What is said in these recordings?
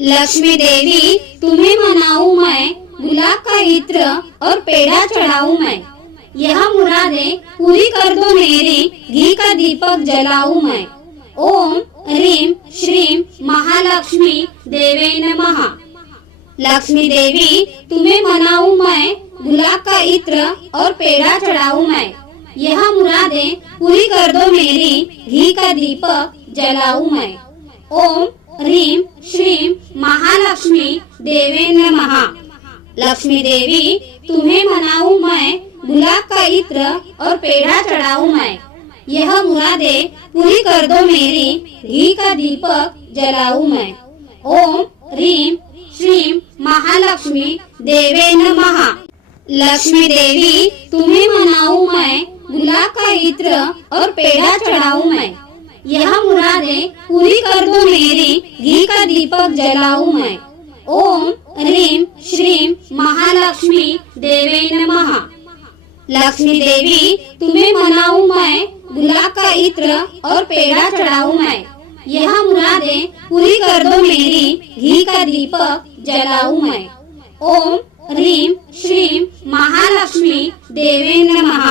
लक्ष्मी देवी तुम्हें मनाऊं मैं, गुलाब का इत्र और पेड़ा चढ़ाऊं मैं। यह मुरादें पूरी कर दो मेरी, घी का दीपक जलाऊं मैं। ओम ह्रीं श्रीं महालक्ष्मी देवे नमः। लक्ष्मी देवी तुम्हें मनाऊं मैं, गुलाब का इत्र और पेड़ा चढ़ाऊं मैं। यह मुरादें पूरी कर दो मेरी, घी का दीपक जलाऊं मैं। ओम ह्रीं श्रीं महालक्ष्मी देवे नमः। लक्ष्मी देवी तुम्हें मनाऊं मैं, गुलाब का इत्र और पेड़ा चढ़ाऊं मैं। यह मुरादें पूरी कर दो मेरी, घी का दीपक जलाऊं मैं। ओम ह्रीं श्रीं महालक्ष्मी देवे नमः। लक्ष्मी देवी तुम्हें मनाऊं मैं, गुलाब का इत्र और पेड़ा चढ़ाऊं मैं। यह मुरादें पूरी कर दो मेरी, घी का दीपक जलाऊं मैं। ओम ह्रीं श्रीं महालक्ष्मी देवे नमः। लक्ष्मी देवी तुम्हें मनाऊं मैं, गुलाब का इत्र और पेड़ा चढ़ाऊं मैं। यह मुरादें पूरी कर दो मेरी, घी का दीपक जलाऊं मैं। ओम ह्रीं श्रीं महालक्ष्मी देवे नमः।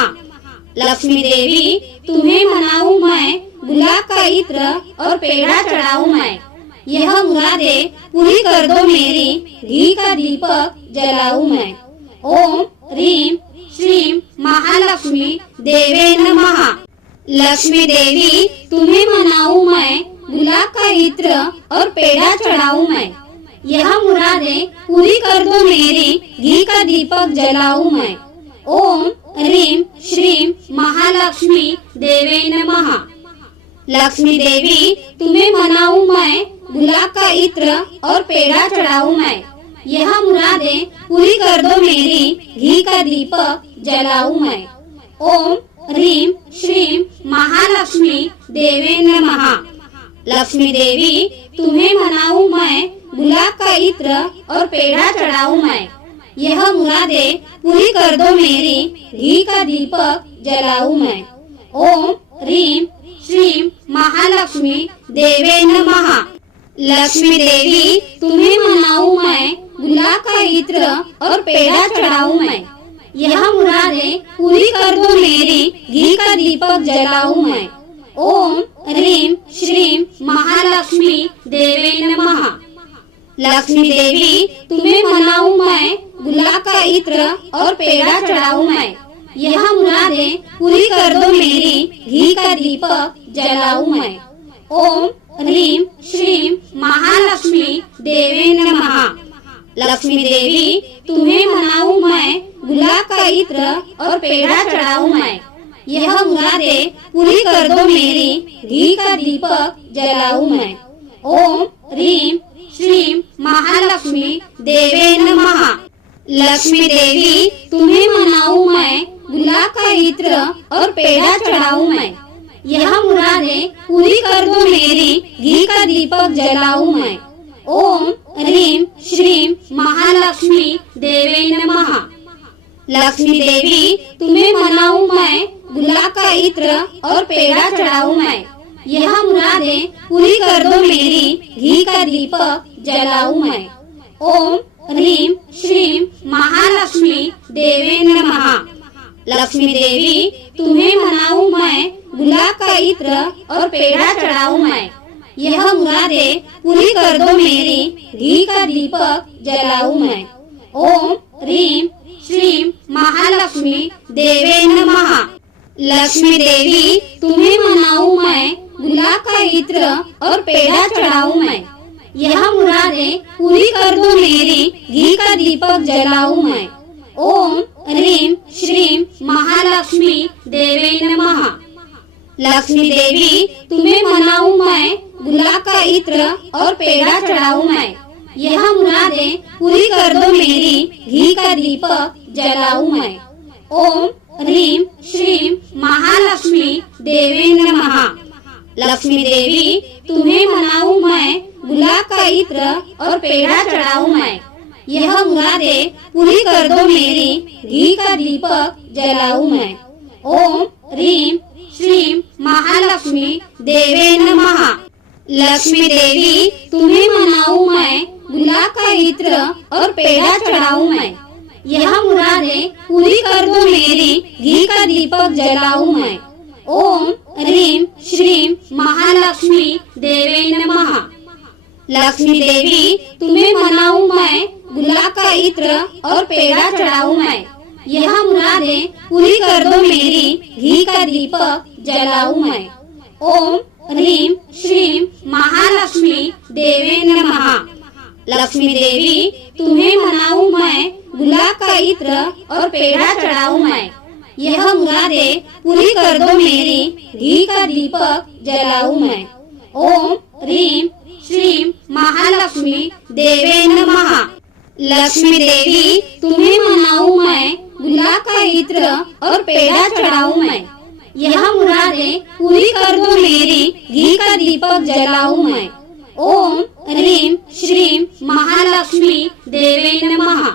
लक्ष्मी देवी तुम्हें मनाऊं मैं, गुलाब का इत्र और पेड़ा चढ़ाऊं मैं। यह मुरादें पूरी कर दो मेरी, घी का दीपक जलाऊं मैं। ओम ह्रीं श्रीं महालक्ष्मी देवे नमः। लक्ष्मी देवी तुम्हें मनाऊं मैं, गुलाब का इत्र और पेड़ा चढ़ाऊं मैं। यह मुरादें पूरी कर दो मेरी, घी का दीपक जलाऊं मैं। ओम ह्रीं श्रीं महालक्ष्मी देवे नमः। लक्ष्मी देवी तुम्हें मनाऊं मैं, गुलाब का इत्र और पेड़ा चढ़ाऊं मैं। यह मुरादें पूरी कर दो मेरी, घी का दीपक जलाऊं मैं। ओम ह्रीं श्रीं महालक्ष्मी देवे नमः। लक्ष्मी देवी तुम्हें मनाऊं मैं, गुलाब का इत्र और पेड़ा चढ़ाऊं मैं। यह मुरादें पूरी कर दो मेरी, घी का दीपक जलाऊं मैं। ओम ह्रीं श्रीं महालक्ष्मी देवे नमः। लक्ष्मी देवी तुम्हें मनाऊं मैं, गुलाब का इत्र और पेड़ा चढ़ाऊं मैं। यह मुरादें पूरी कर दो मेरी, घी का दीपक जलाऊं मैं। ओम ह्रीं श्रीं महालक्ष्मी देवे नमः। लक्ष्मी देवी तुम्हें मनाऊं मैं, गुलाब का इत्र और पेड़ा चढ़ाऊं मैं। यह मुरादें पूरी कर दो मेरी, घी का दीपक जलाऊं मैं। ओम ह्रीं श्रीं महालक्ष्मी देवे नमः। लक्ष्मी देवी तुम्हें मनाऊं मैं, गुलाब का इत्र और पेड़ा चढ़ाऊं मैं। यह मुरादें पूरी कर दो मेरी, घी का दीपक जलाऊं मैं। ओम ह्रीं श्रीं महालक्ष्मी देवे नमः। लक्ष्मी देवी तुम्हें मनाऊं मैं, गुलाब का इत्र और पेड़ा चढ़ाऊं मैं। यह मुरादें पूरी कर दो मेरी, घी का दीपक जलाऊं मैं। ओम ह्रीं श्रीं महालक्ष्मी देवे नमः। लक्ष्मी देवी तुम्हें मनाऊं मैं, गुलाब का इत्र और पेड़ा चढ़ाऊं मैं। यह मुरादें पूरी कर दो मेरी, घी का दीपक जलाऊं मैं। ओम ह्रीं श्रीं महालक्ष्मी देवे नमः। लक्ष्मी देवी तुम्हें मनाऊं मैं, गुलाब का इत्र और पेड़ा चढ़ाऊं मैं। यह मुरादें पूरी कर दो मेरी, घी का दीपक जलाऊं मैं। ओम ह्रीं श्रीं महालक्ष्मी देवे नमः। लक्ष्मी देवी तुम्हें मनाऊं मैं, गुलाब का इत्र और पेड़ा चढ़ाऊं मैं। यह मुरादें पूरी कर दो मेरी, घी का दीपक जलाऊं मैं। ओम ह्रीं श्रीं महालक्ष्मी देवे नमः। लक्ष्मी देवी तुम्हें मनाऊं मैं, गुलाब का इत्र और पेड़ा चढ़ाऊं मैं। यह मुरादें पूरी कर दो मेरी, घी का दीपक जलाऊं मैं। ओम ह्रीं श्रीं महालक्ष्मी देवे नमः। लक्ष्मी देवी तुम्हें मनाऊं मैं, गुलाब का इत्र और पेड़ा चढ़ाऊं मैं। यह मुरादें पूरी कर दो मेरी, घी का दीपक जलाऊं मैं। ओम ह्रीं श्रीं महालक्ष्मी देवे नमः। लक्ष्मी देवी तुम्हें मनाऊं मैं, इत्र और पेड़ा चढ़ाऊं मैं। यह मुरादें पूरी कर दो मेरी, घी का दीपक जलाऊं मैं। ओम ह्रीं श्रीं महालक्ष्मी देवे नमः। लक्ष्मी देवी तुम्हें मनाऊं मैं, गुलाब का इत्र और पेड़ा चढ़ाऊं मैं। यह मुरादें पूरी कर दो मेरी, घी का दीपक जलाऊं मैं। ओम ह्रीं श्रीं महालक्ष्मी देवे नमः। लक्ष्मी देवी तुम्हें मनाऊं मैं, गुलाब का इत्र और पेड़ा चढ़ाऊं मैं। यह मुरादें पूरी कर दो मेरी, घी का दीपक जलाऊं मैं। ओम ह्रीं श्रीं महालक्ष्मी देवे नमः। लक्ष्मी देवी तुम्हें मनाऊं मैं, गुलाब का इत्र और पेड़ा चढ़ाऊं मैं। यह मुरादें पूरी कर दो मेरी, घी का दीपक जलाऊं मैं। ओम ह्रीं श्रीं महालक्ष्मी देवे नमः।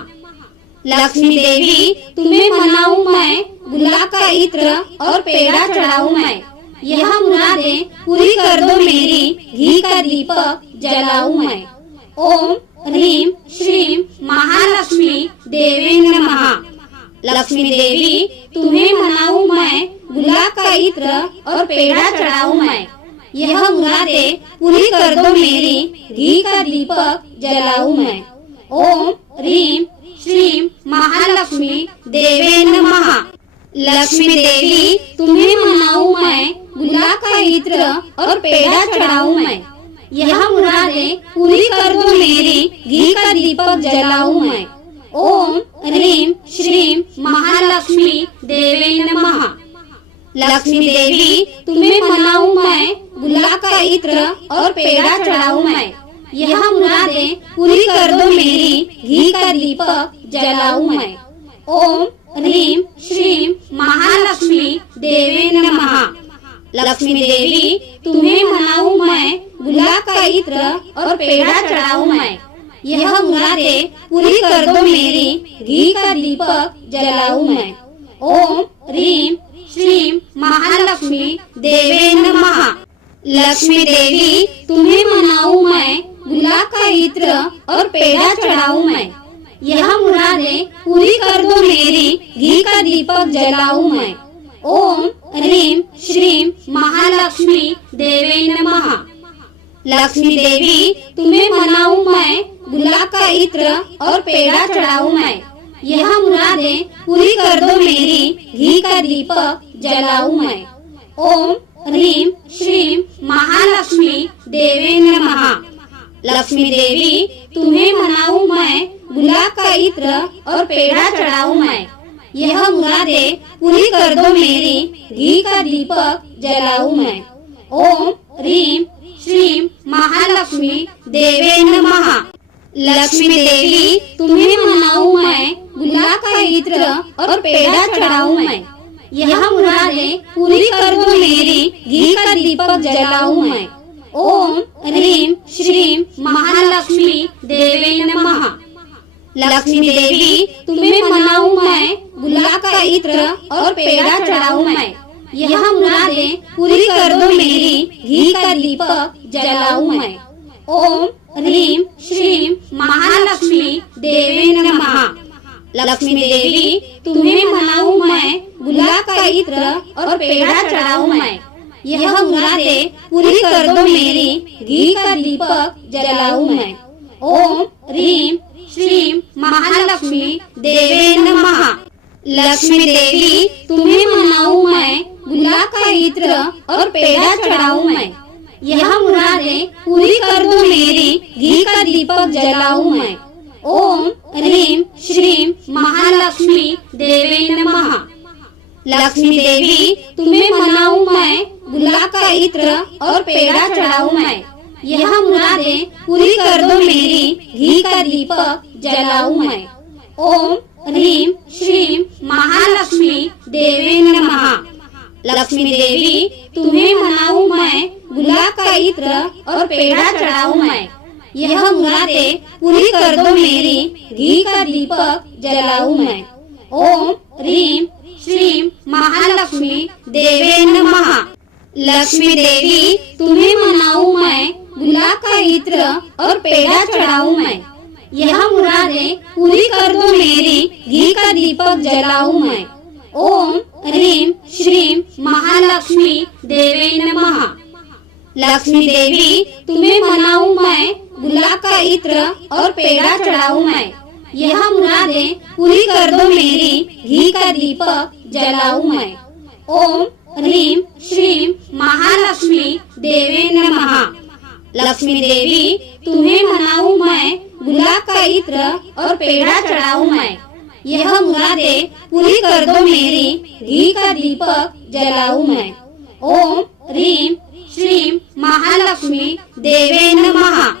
लक्ष्मी देवी तुम्हें मनाऊं मैं, गुलाब का इत्र और पेड़ा चढ़ाऊं मैं। यह मुरादें पूरी कर दो मेरी, घी का दीपक जलाऊं मैं। ओम ह्रीं श्रीं महालक्ष्मी देवे नमः। लक्ष्मी देवी तुम्हें मनाऊं मैं, गुलाब का इत्र और पेड़ा चढ़ाऊं मैं। यह मुरादें पूरी कर दो मेरी, घी का दीपक जलाऊं मैं। ओम ह्रीं श्रीं महालक्ष्मी देवे नमः। लक्ष्मी देवी तुम्हें मनाऊं मैं, गुलाब का इत्र और पेड़ा चढ़ाऊं मैं। यह मुरादें पूरी कर दो मेरी, घी का दीपक जलाऊं मैं। ओम ह्रीं श्रीं महालक्ष्मी देवे नमः। लक्ष्मी देवी तुम्हें मनाऊं मैं, गुलाब का इत्र और पेड़ा चढ़ाऊं मैं। यह मुरादें पूरी कर दो मेरी, घी का दीपक जलाऊं मैं। ओम ह्रीं श्रीं महालक्ष्मी देवे नमः। लक्ष्मी देवी तुम्हें मनाऊं मैं, गुलाब का इत्र और पेड़ा चढ़ाऊं मैं। यह मुरादें पूरी कर दो मेरी, घी का दीपक जलाऊं मैं। ओम ह्रीं श्रीं महालक्ष्मी देवे नमः। लक्ष्मी देवी तुम्हें मनाऊं मैं, गुलाब का इत्र और पेड़ा चढ़ाऊं मैं। यह मुरादें पूरी कर दो मेरी, घी का दीपक जलाऊं मैं। ओम ह्रीं श्रीं महालक्ष्मी देवे नमः। लक्ष्मी देवी तुम्हें मनाऊं मैं, गुलाब का इत्र और पेड़ा चढ़ाऊं मैं। यह मुरादें पूरी कर दो मेरी, घी का दीपक जलाऊं मैं। ओम ह्रीं श्रीं महालक्ष्मी देवे नमः। लक्ष्मी देवी तुम्हें मनाऊं मैं, गुलाब का इत्र और पेड़ा चढ़ाऊं मैं। यह मुरादें पूरी कर दो मेरी, घी का दीपक जलाऊं मैं। ओम ह्रीं श्रीं महालक्ष्मी देवे नमः। लक्ष्मी देवी तुम्हें मनाऊं मैं, गुलाब का इत्र और पेड़ा चढ़ाऊं मैं। यह मुरादें पूरी कर दो मेरी, घी का दीपक जलाऊं मैं। ओम ह्रीं श्रीं महालक्ष्मी देवे नमः। लक्ष्मी देवी तुम्हें मनाऊं मैं, गुलाब का इत्र और पेड़ा चढ़ाऊं मैं। यह मुरादें पूरी कर दो मेरी, घी का दीपक जलाऊं मैं। ओम ह्रीं श्रीं महालक्ष्मी देवे नमः। लक्ष्मी देवी तुम्हें मनाऊं मैं, गुलाब का इत्र और पेड़ा चढ़ाऊं मैं। यह मुरादें पूरी कर दो मेरी, घी का दीपक जलाऊं मैं। ओम ह्रीं श्रीं महालक्ष्मी देवे नमः। लक्ष्मी देवी तुम्हें मनाऊं मैं, गुलाब का इत्र और पेड़ा चढ़ाऊं मैं। यह मुरादें पूरी कर दो मेरी, घी का दीपक जलाऊं मैं। ओम ह्रीं श्रीं महालक्ष्मी देवे नमः। लक्ष्मी देवी तुम्हें मनाऊं मैं, गुलाब का इत्र और पेड़ा चढ़ाऊं मैं। यह मुरादें पूरी कर दो मेरी, घी का दीपक जलाऊं मैं। ओम ह्रीं श्रीं महालक्ष्मी देवे नमः। लक्ष्मी देवी तुम्हें मनाऊं मैं, गुलाब का इत्र और पेड़ा चढ़ाऊं मैं। यह मुरादें पूरी कर दो मेरी, घी का दीपक जलाऊं मैं। ओम ह्रीं श्रीं महालक्ष्मी देवे नमः। लक्ष्मी देवी तुम्हें मनाऊं मैं, गुलाब का इत्र और पेड़ा चढ़ाऊं मैं। यह मुरादें पूरी कर दो मेरी, घी का दीपक जलाऊं मैं। ओम ह्रीं श्रीं महालक्ष्मी देवे नमः। लक्ष्मी देवी तुम्हें मनाऊं मैं, गुलाब का इत्र और पेड़ा चढ़ाऊं मैं। यह मुरादें पूरी कर दो मेरी, घी का दीपक जलाऊं मैं। ओम ह्रीं श्रीं महालक्ष्मी देवे नमः। लक्ष्मी देवी तुम्हें मनाऊं मैं, गुलाब का इत्र और पेड़ा चढ़ाऊं मैं। यह मुरादें पूरी कर दो मेरी, घी का दीपक जलाऊं मैं। ओम ह्रीं श्रीं महालक्ष्मी देवे नमः।